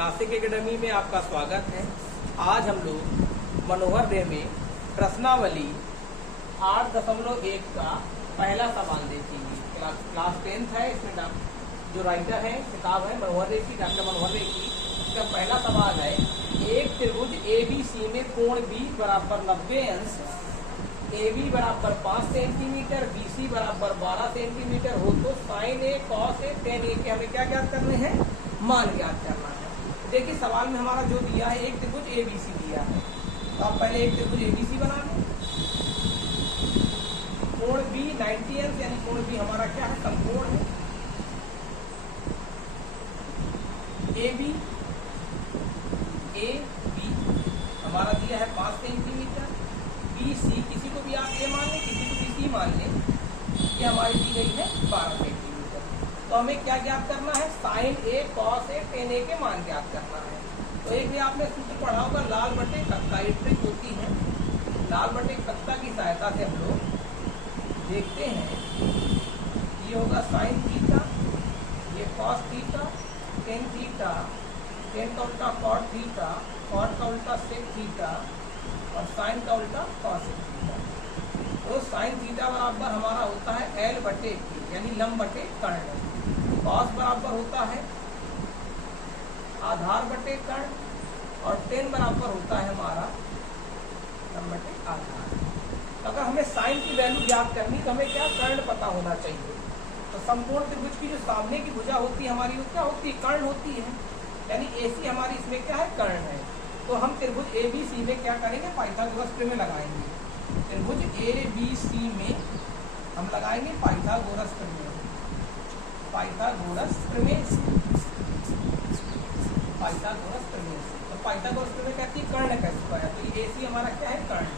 Classic academy में आपका स्वागत है। आज हम लोग मनोहर डे में प्रश्नावली 8.1 का पहला सवाल देखेंगे। क्लास 10th है। इसमें जो राइटर है किताब है मनोहर डे की, डॉक्टर मनोहर डे की। इसका पहला सवाल है, एक त्रिभुज ABC में कोण B बराबर 90 अंश, AB बराबर 5 सेंटीमीटर, BC बराबर 12 सेंटीमीटर हो तो sine A cos A tan A के हमें क्या ज्ञात करने हैं? मान ज्ञात करना है। देखिए सवाल में हमारा जो दिया है एक त्रिभुज ABC दिया है, तो आप पहले एक त्रिभुज ABC बना लें। कोण B 90 अंश यानी कोण B हमारा क्या है? समकोण है। AB हमारा दिया है 5 सेंटीमीटर, BC किसी को भी आप A मान लें, किसी को BC मान लें, ये हमारी दी गई है 12 सेंटीमीटर। तो हमें क्या ज्ञात करना है? Sine A cos A tan A के मान ज्ञात करना है। तो एक भी आपने सूत्र पढ़ा होगा, लाल बटे कत्ता, ये ट्रिक होती है। लाल बटे कत्ता की सहायता से हम लोग देखते हैं, ये होगा साइन थीटा, ये cos theta, tan theta, ten का उल्टा कॉट थीटा, कॉट का उल्टा सेक थीटा और साइन का उल्टा कॉस थीटा। तो साइन थीटा बराबर हमारा होता है L बटे P यानी लंब बटे कर्ण। कॉस बराबर होता है आधार बटे कर्ण और टेन बराबर होता है हमारा लंब बटे आधार। अगर हमें साइन की वैल्यू ज्ञात करनी तो हमें क्या? कर्ण पता होना चाहिए। तो समकोण त्रिभुज की जो सामने की भुजा होती है हमारी, वो क्या होती है? कर्ण होती है। यानी AC हमारी इसमें क्या है? कर्ण है। तो हम त्रिभुज ABC में क्या करेंगे? पाइथागोरस प्रमेय लगाएंगे। त्रिभुज ABC में हम लगाएंगे पाइथागोरस प्रमेय। पाइथागोरस प्रमेय तो पाइथागोरस प्रमेय कहती है कर्ण का स्क्वायर। तो ये AC हमारा क्या है? कर्ण है।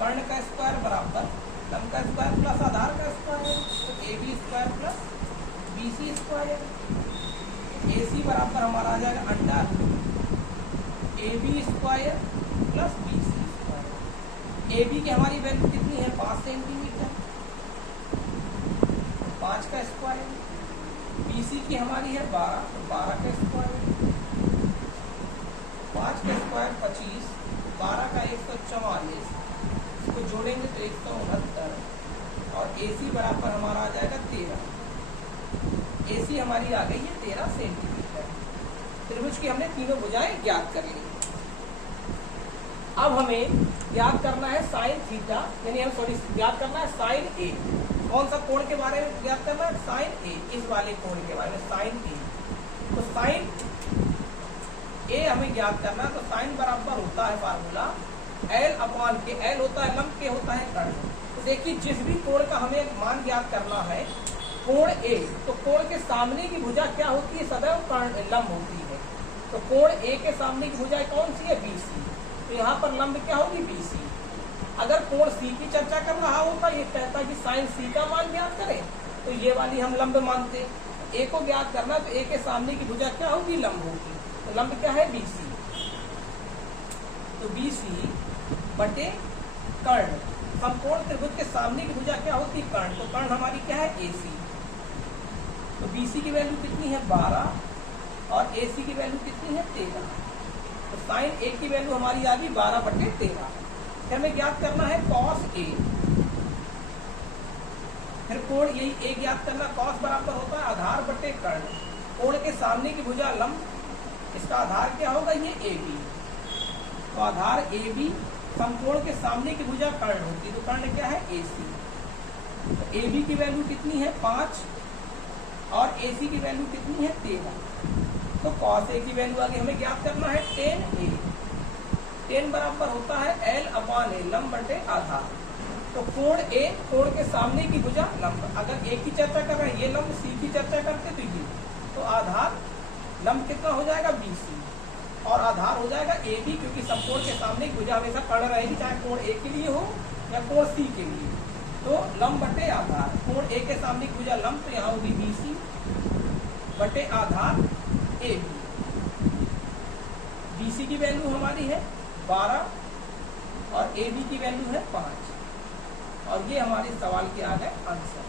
कर्ण का स्क्वायर बराबर लंब का स्क्वायर प्लस आधार का स्क्वायर, तो AB square plus BC square. AC बराबर हमारा आ जाएगा under AB square plus BC square. AB की हमारी वैल्यू कितनी है? 5 सेंटीमीटर, 5 का स्क्वायर। BC की हमारी है 12, तो 12 का स्क्वायर। 5 का स्क्वायर 25, 12 का 144, इसको जोड़ेंगे तो 169 और AC बराबर हमारा आ जाएगा 13। AC हमारी आ गई है 13 सेंटीमीटर। त्रिभुज की हमने तीनों भुजाएं ज्ञात कर ली। अब हमें ज्ञात करना है साइन थीटा, यानी हम ज्ञात करना है साइन A। कौन सा कोण के बारे में ज्ञात करना है? साइन A, इस वाले कोण के बारे में, साइन A। तो साइन A हमें ज्ञात करना है। तो साइन बराबर होता है फार्मूला L अपान के। L होता है लंब, के होता है कर्ण। तो देखिए जिस भी कोण का हमें मान ज्ञात करना है, कोण A, तो कोण के सामने की भुजा क्या होती है? सदैव कर्ण लंब होती है। तो कोण A के सामने की भुजा कौन सी है? BC। तो यहाँ पर लंब क्या होगी? BC। अगर कोण C की चर्चा कर रहा होता, ये कहता कि साइन C का मान ज्ञात करें, तो ये वाली हम लंब मानते। A को ज्ञात करना तो A के सामने की भुजा क्या होगी? लंब होगी। तो लंब क्या है? BC। तो BC बटे कर्ण। समकोण त्रिभुज के सामने की भुजा क्या होती है? कर्ण। तो कर्ण हमारी क्या है? AC। तो BC की वैल्यू कितनी है? 12 और AC की वैल्यू कितनी है? 13। तो साइन A की वैल्यू हमारी आ गई 12 बटे 13। फिर हमें ज्ञात करना है कॉस A। फिर कोण यही A ज्ञात करना। कॉस बराबर होता है आधार बटे कर्ण। कोण के सामने की भुजा लंब, इसका आधार क्या होगा? ये AB। तो आधार AB, समकोण के सामने की भुजा कर्ण होती है। तो कर्ण क्या है? AC। तो AB की वैल्यू कितनी है? 5 और AC की वैल्यू कितनी है? 13। तो cos A की वैल्यू आगे हमें ज्ञात करना है tan A। tan बराबर होता है L अपान A, लंब बटे आधार। तो कोण A, कोण के सामने की भुजा लंब। अगर A की चर्चा कर रहे हैं, ये लंब C की चर्चा करते तो ये, तो आधार लंब कितना हो जाएगा? BC और आधार हो जाएगा AB, क्योंकि समकोण के सामने की भुजा हमेशा कर्ण रहेगी, चाहे कोण A के लिए हो या कोण C के लिए। तो लंब बटे आधार, कोण A के सामने की भुजा लंब, तो यहाँ होगी BC बटे आधार AB। BC की वैल्यू हमारी है 12 और AB की वैल्यू है 5 और ये हमारे सवाल के आ गए आंसर।